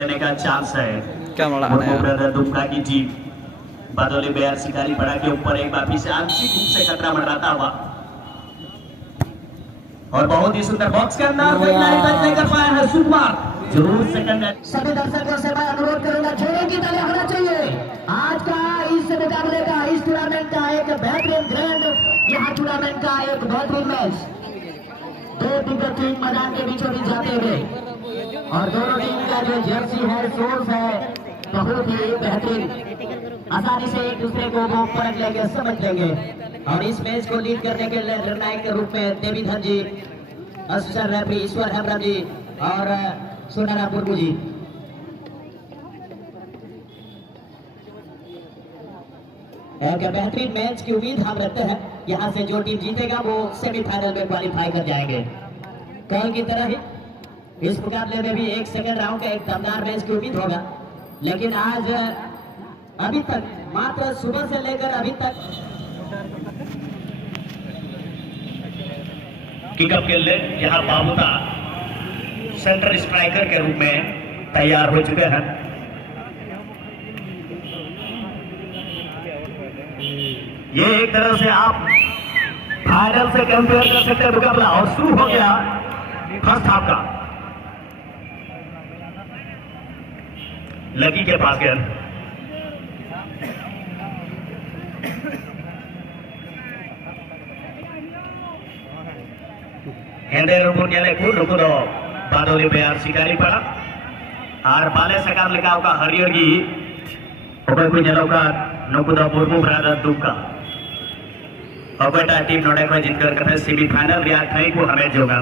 लेने का चांस है। क्या मारा ब्रदर दुमका की टीम बादोली बेयर शिकारी पड़ा के ऊपर एक बार फिर से आंशिक रूप से खतरा मंडराता हुआ और बहुत ही सुंदर बॉक्स के अंदर नहीं कर पाया है सुकुमार। जरूर सेकंड सभी दर्शकों से मैं अनुरोध करूंगा जोरों की ताली होना चाहिए। आज का इस मुकाबले का इस टूर्नामेंट का एक बेहतरीन ग्रैंड यहाँ टूर्नामेंट का एक बेहतरीन मैच दो दिग्गज टीम मैदान के बीचों बीच जाते हुए और दोनों टीम का जो जर्सी है सोर्स है बहुत ही बेहतरीन आसानी से एक दूसरे को वो परख लेंगे समझ लेंगे और इस मैच को लीड करने के लिए निर्णायक के रूप में देवीधर जी असिस्टेंट रेफरी ईश्वर हेमराम जी और सोनारा पुरगु जी। एक बेहतरीन मैच की उम्मीद हम रखते हैं। यहाँ से जो टीम जीतेगा वो सेमीफाइनल में क्वालिफाई कर जाएंगे। कल की तरह ही इस मुकाबले में भी एक सेकंड राउंड का एक दमदार मैच की उम्मीद होगा, लेकिन आज अभी तक मात्र सुबह से लेकर अभी तक किकअप के लिए यहाँ बाबूता सेंटर स्ट्राइकर के रूप में तैयार हो चुके हैं। ये एक तरह से आप फाइनल से कंपेयर कर सकते हैं मुकाबला और शुरू हो गया फर्स्ट हाफ का। लकी के पास गेंद हेंदे रुकुन्याले कुन रुकुदो बादोली बेयर शिकारी पड़ा और बाले सकार लिकाव का हरियोगी ओकर को जलोका नुकुदो बुरमु ब्रदर दुक्का ओबेटा टीम नोडे को जीतकर करते सेमीफाइनल रिया थई को हमें जोगा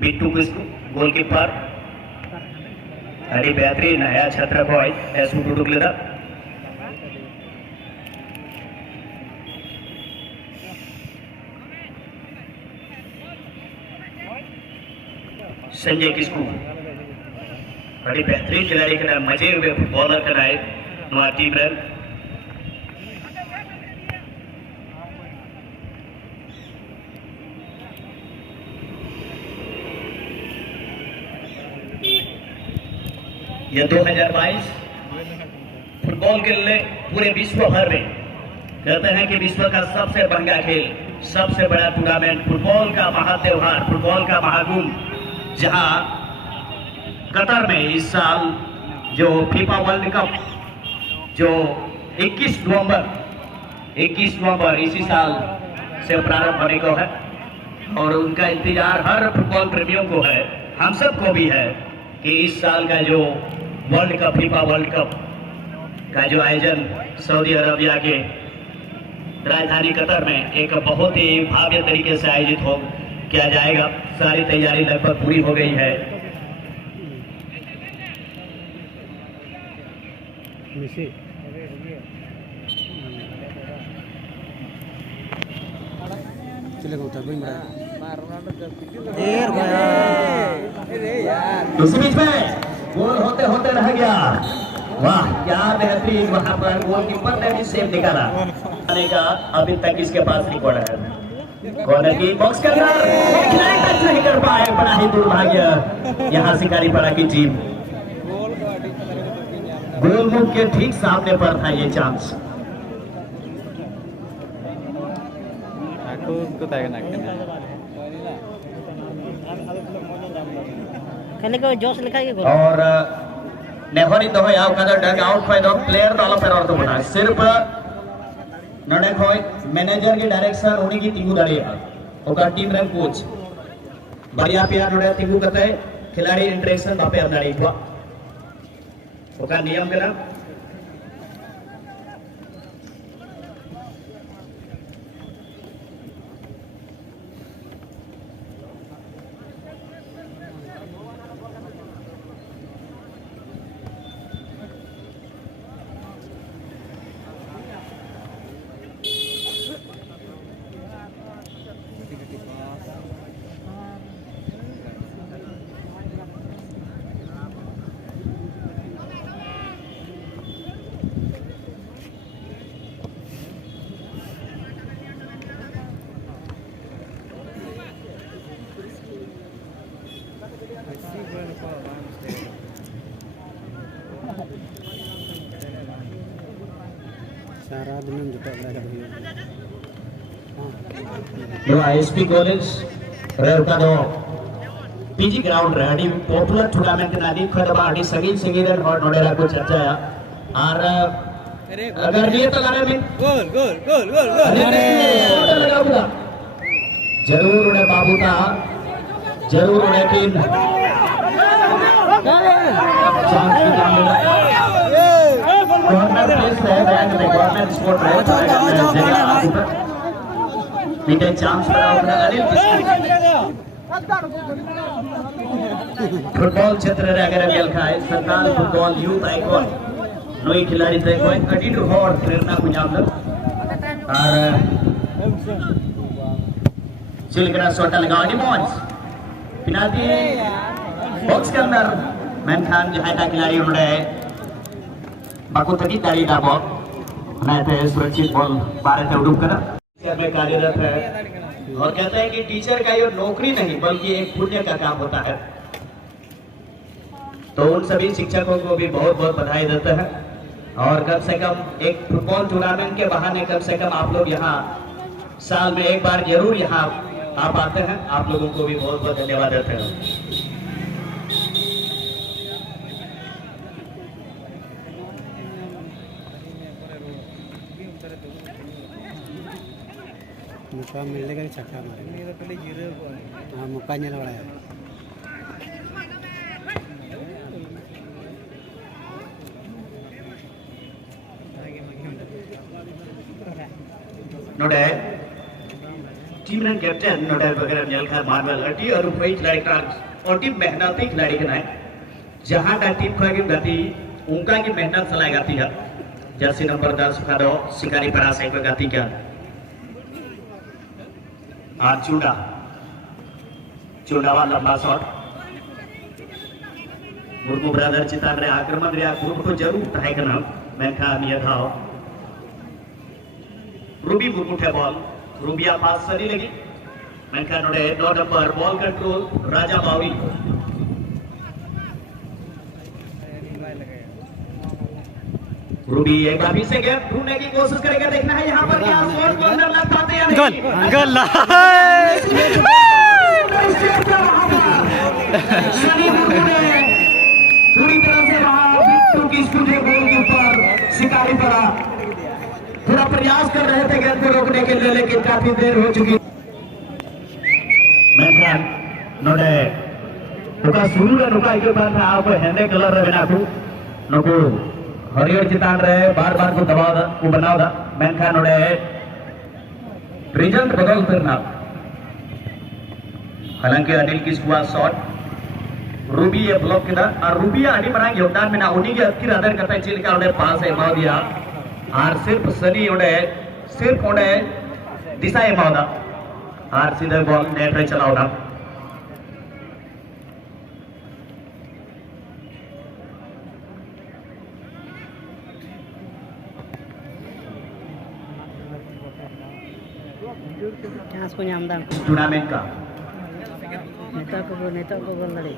बिट्टू किसको गोलकीपर अरे बेहतरीन नया छत्र को ऐसु टुटुक लेदा संजय किसको बड़ी बेहतरीन खिलाड़ी के नाम मजे हुए बॉलर कराए नवा टीम रन यह 2022 फुटबॉल के लिए पूरे विश्व भर में कहते हैं कि विश्व का सबसे महंगा खेल सबसे बड़ा टूर्नामेंट फुटबॉल का महात्योहार फुटबॉल का महाकुंभ जहां कतर में इस साल जो फीफा वर्ल्ड कप जो 21 नवंबर इसी साल से प्रारंभ होने को है और उनका इंतजार हर फुटबॉल प्रेमियों को है, हम सबको भी है कि इस साल का जो world cup FIFA world cup का जो आयोजन सऊदी अरबिया के राजधानी कतर में एक बहुत ही भव्य तरीके से आयोजित हो किया जाएगा। सारी तैयारी लगभग पूरी हो गई है। इसी बीच में गोल होते होते रह गया। वाह क्या बेहतरीन वहां पर गोलकीपर ने भी सेव निकाला का अभी तक इसके पास रिकॉर्ड है। कॉर्नर की बॉक्स के अंदर टच नहीं कर पाए, बड़ा ही दुर्भाग्य यहाँ शिकारी पड़ा की टीम। गोलमुख के ठीक सामने पर था ये चांस। और नेहरी दो याव का डग आउट फाइड ऑफ प्लेयर डालो पर और तो बना सिर्फ नोडे खोय मैनेजर की डायरेक्शन उन्हीं की तिगु दाड़िया ओका टीम रन कोच बढ़िया प्यार नोडे तिगु कते खिलाड़ी इंटरेक्शन बापे अपनाड़ी हुआ ओका नियम के ना एसपी कॉलेज रेवतानो पीजी ग्राउंड रे अडी पॉपुलर टूर्नामेंट नादी खडबा अडी सगीन सगीन और नोडेला को चर्चा है और अगर ये तो गाने में गोल गोल गोल गोल अरे लगाऊंगा जरूर उड़े बाबू था जरूर उड़े कि कॉर्नर प्लेस है बैंक में कॉर्नर स्पॉट है मीटे चांस बना उठा अनिल फुटबॉल क्षेत्र रे अगर मेल खाए संताल फुटबॉल यूथ आइकॉन नई खिलाड़ी थे कोई अडिड और प्रेरणा को नाम और चिलकरा शॉट लगाओ डिमोन्स पेनाल्टी बॉक्स के अंदर मैनखान जहां का खिलाड़ी उन्होंने बाकू तक ताली का बॉल बनाए थे सुरक्षित बॉल बाहर से उड़ूब कर में कार्यरत है और कहते हैं कि टीचर का ये नौकरी नहीं बल्कि एक पुण्य का काम होता है। तो उन सभी शिक्षकों को भी बहुत बहुत बधाई देते हैं और कम से कम एक फुटबॉल टूर्नामेंट के बहाने कम से कम आप लोग यहाँ साल में एक बार जरूर यहाँ आप आते हैं। आप लोगों को भी बहुत बहुत धन्यवाद देते हैं। मुका मिलने का छक्का मारे हाँ मुका नहीं लड़ा है नोडे टीम रन कैप्टन नोडे वगैरह नेलखार मार्वल अटी और रुपई खिलाड़ी का और टीम मेहनती खिलाड़ी के नाय जहां का टीम का की गति उनका की मेहनत चलाई जाती है जैसे नंबर 10 खादो शिकारी परासे को गति क्या आज चूड़ा वाला लंबा शॉट मुर्मू ब्रदर चितान रे आक्रमण रे ग्रुप को जरूर ट्राई करना मैं खा निया था रूबी मुर्मू थे बॉल रूबिया पास सरी लगी मैं कहा नोड़े 9 नंबर बॉल कंट्रोल राजा बावी रूबी एक बार से गैप ढूंढने की कोशिश करेगा देखना है यहाँ पर क्या स्कोर को अंदर लग पाते हैं गोल गोल शनि मुर्मू ने पूरी तरह से वहां बिट्टू की स्कूटे गोल के ऊपर शिकारी पड़ा पूरा प्रयास कर रहे थे गेंद को रोकने के लिए लेकिन काफी देर हो चुकी मैं नोडे नुका शुरू रे नुका के बाद आप हेंदे कलर रे बना को नुको हरियर चितान रे बार-बार को दबाव को बनाव दा मैं नोडे प्रेजेंट बदल करना हालांकि अनिल की हुआ शॉट रूबी ये ब्लॉक किया और रूबी अडी बना योगदान में ना उन्हीं के अति आदर करता चिल का उन्हें पास है मार दिया और सिर्फ सनी उड़े सिर्फ उड़े दिशा है माउदा और सीधे बॉल नेट रे चलाओ ना चांस को नाम दान टूर्नामेंट का नेता को बोल लड़ी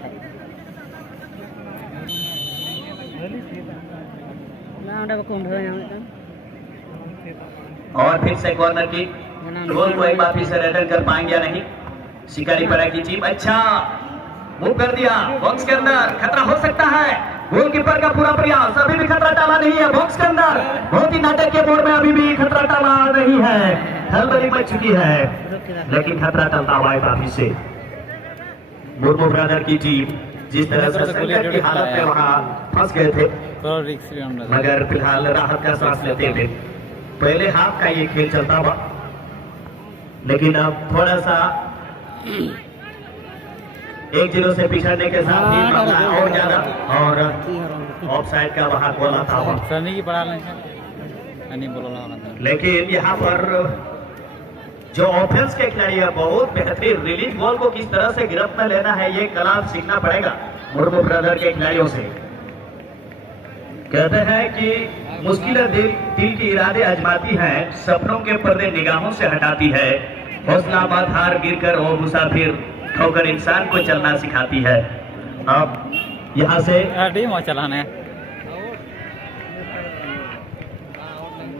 ना उड़ा को कुंभ हो नाम और फिर से कॉर्नर की गोल को एक बार फिर से रिटर्न कर पाएंगे या नहीं शिकारी परा की टीम अच्छा मूव कर दिया बॉक्स के अंदर खतरा हो सकता है गोलकीपर का पूरा प्रयास अभी भी खतरा टाला नहीं है बॉक्स के अंदर बहुत ही नाटक के मोड़ में अभी भी खतरा टाला नहीं है हलबली मच चुकी है लेकिन खतरा टलता हुआ है काफी से मुर्मू ब्रदर की टीम जिस तरह से संकट की हालत में वहां फंस गए थे मगर फिलहाल राहत का सांस लेते थे पहले हाफ का ये खेल चलता हुआ लेकिन अब थोड़ा सा 1-0 से पिछड़ने के साथ ही मामला और ज्यादा और ऑफसाइड का वहां गोल आता हुआ लेकिन यहाँ पर जो ऑफेंस के खिलाड़ी है बहुत बेहतरीन रिलीज बॉल को किस तरह से गिरफ्त में लेना है ये कला सीखना पड़ेगा मुर्मू ब्रदर के खिलाड़ियों से कहते हैं कि मुश्किल दिल की इरादे आजमाती है सपनों के पर्दे निगाहों से हटाती है हौसला मत हार गिर कर ओ मुसाफिर ठोकर इंसान को चलना सिखाती है अब यहाँ से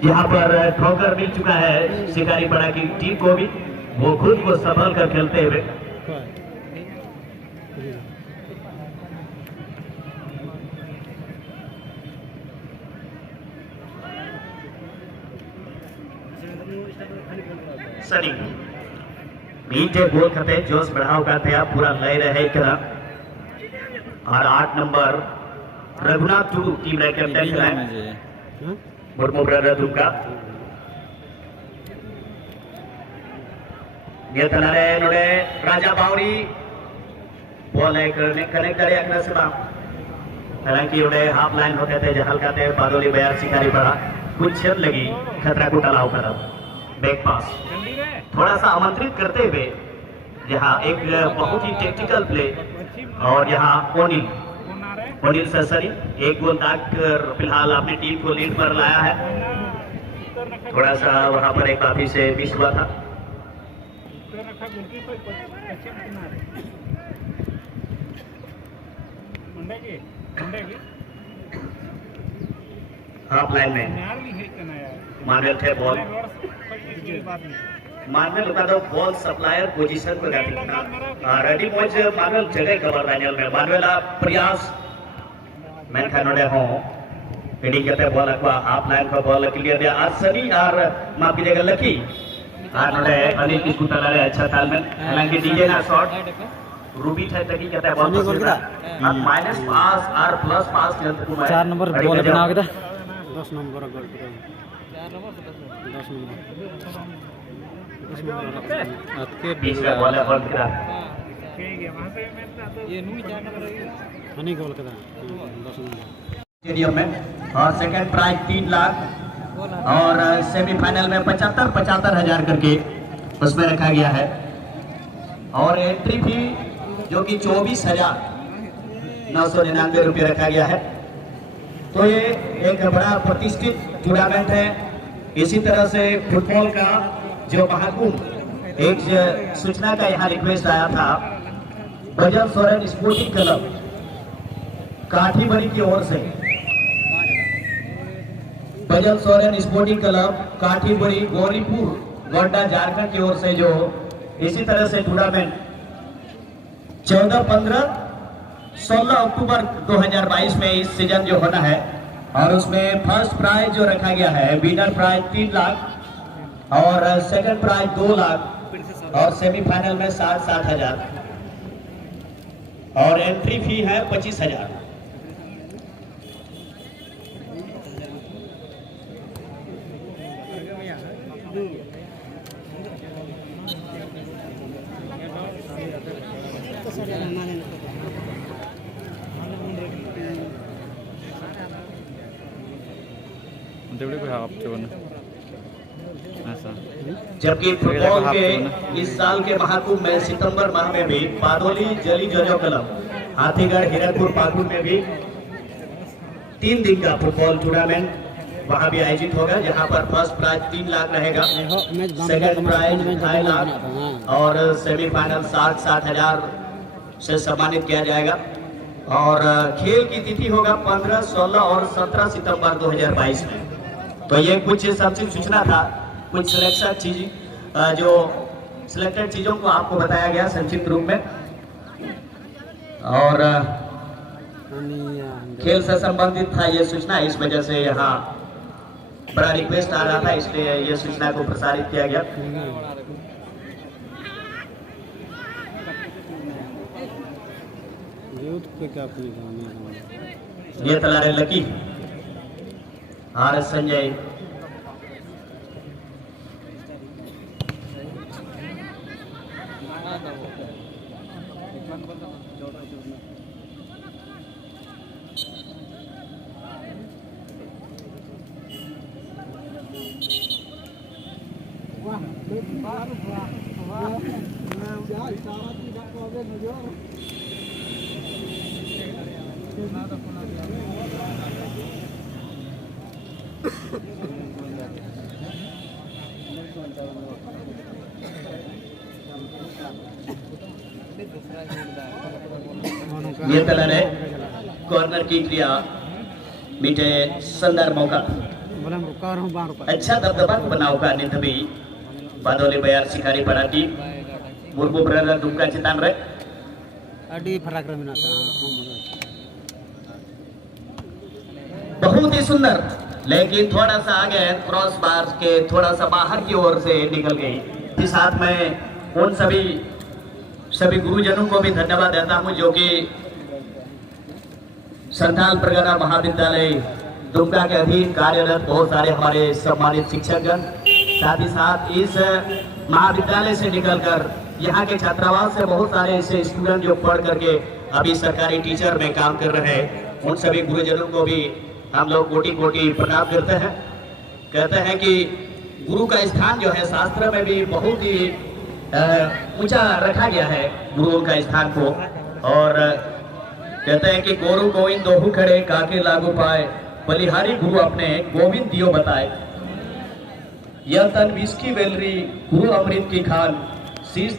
यहाँ पर ठोकर मिल चुका है शिकारी पड़ा की टीम को भी, वो खुद को संभल कर खेलते हुए। सनी मीठे गोल करते जोश बढ़ाव करते आप पूरा लय रहे करा। और 8 नंबर रघुनाथ टू टीम रे कैप्टन है मुर्मू ब्रदर दुर्गा ये तनारे नोडे राजा बावरी बॉल है कनेक्ट करे अगला से हालांकि उन्हें हाफ लाइन होते थे जहां हल्का बादोली बयार शिकारी पड़ा कुछ छेद लगी खतरा को टलाव कर बैक पास थोड़ा सा आमंत्रित करते हुए यहाँ एक बहुत ही टेक्टिकल प्ले और यहाँ ओनिल सरसरी एक गोल दाग फिलहाल अपनी टीम को लीड पर लाया है। थोड़ा सा वहां पर एक काफी से मिस हुआ था। हाफ लाइन में मार्वेल थे बॉल मार्वेल का तो बॉल सप्लायर पोजीशन पर जाती था रेडी पॉइंट मार्वेल जगह कवर फाइनल में मार्वेल प्रयास मैं खानोडे हो फील्डिंग करते बॉल अक्वा हाफ लाइन का बॉल क्लियर दिया आज सनी और माफ कीजिएगा लकी और नोडे अनिल की कुतला रे अच्छा तालमेल हालांकि डीजे ना शॉट रूबी थे तकी कहता है बॉल अब माइनस पास और प्लस पास खेलते को 4 नंबर बॉल बना के 10 नंबर गोल 10 नंबर तीसरा बॉल है बॉल करा ये नुई 4 नंबर हनी गोल करा 10 नंबर स्टेडियम में और सेकंड प्राइज 3 लाख और सेमीफाइनल में 75 हजार करके उसमें रखा गया है और एंट्री फी जो कि 24,999 रुपये रखा गया है। तो ये एक बड़ा प्रतिष्ठित टूर्नामेंट है। इसी तरह से फुटबॉल का जो महाकुंभ एक सूचना का यहाँ रिक्वेस्ट आया था बजल सोरेन स्पोर्टिंग क्लब काठीबड़ी की ओर से बजल सोरेन स्पोर्टिंग क्लब काठीबड़ी गौरीपुर गोड्डा झारखंड की ओर से जो इसी तरह से टूर्नामेंट 14, 15, 16 अक्टूबर 2022 में इस सीजन जो होना है और उसमें फर्स्ट प्राइज जो रखा गया है विनर प्राइज 3 लाख और सेकंड प्राइज 2 लाख और सेमीफाइनल में 60 हजार और एंट्री फी है 25,000। जबकि फुटबॉल के इस साल के महाकुंभ में सितंबर माह में भी बादोली जली जोजो क्लब हाथीगढ़ हिरनपुर पाकुड़ में भी 3 दिन का फुटबॉल टूर्नामेंट वहां भी आयोजित होगा जहां पर फर्स्ट प्राइज 3 लाख रहेगा, सेकंड प्राइज 2.5 लाख और सेमीफाइनल 60 हजार से सम्मानित किया जाएगा। और खेल की तिथि होगा 15, 16 और 17 सितंबर 2022 में। तो ये कुछ सबसे सूचना था, कुछ सिलेक्शन चीज जो सिलेक्टेड चीजों को आपको बताया गया संक्षिप्त रूप में और खेल से संबंधित था ये सूचना। इस वजह से यहाँ बड़ा रिक्वेस्ट आ रहा था, इसलिए ये सूचना को प्रसारित किया गया। ये तलारे लकी आर संजय ये तलर है कॉर्नर की क्रिया मीठे संदर मौका बोला हम रुका रहा हूँ बाहर रुका अच्छा दबदबा को बनाओ का निधबी बादोली बयार शिकारी पड़ाटी मुर्मू ब्रदर दुमका चितान रहे अड़ी फराक रहा मिनाता बहुत ही सुंदर, लेकिन थोड़ा सा आगे क्रॉस बार के थोड़ा सा बाहर की ओर से निकल गई। इस साथ में उन सभी गुरुजनों को भी धन्यवाद देता हूं जो कि संथाल परगना महाविद्यालय दुमका के अधीन कार्यरत बहुत सारे हमारे सम्मानित शिक्षकगण, साथ ही साथ इस महाविद्यालय से निकलकर यहाँ के छात्रावास से बहुत सारे ऐसे स्टूडेंट जो पढ़ करके अभी सरकारी टीचर में काम कर रहे हैं, उन सभी गुरुजनों को भी हम लोग कोटि कोटि प्रणाम करते हैं। कहते हैं कि गुरु का स्थान जो है शास्त्र में भी बहुत ही ऊंचा रखा गया है गुरुओं का स्थान को, और कहते हैं कि गोरु गोविंद दोहु खड़े काके लागू पाए, बलिहारी गुरु अपने गोविंद दियो बताए, यह तन विष की वेलरी गुरु अमृत की खान शीश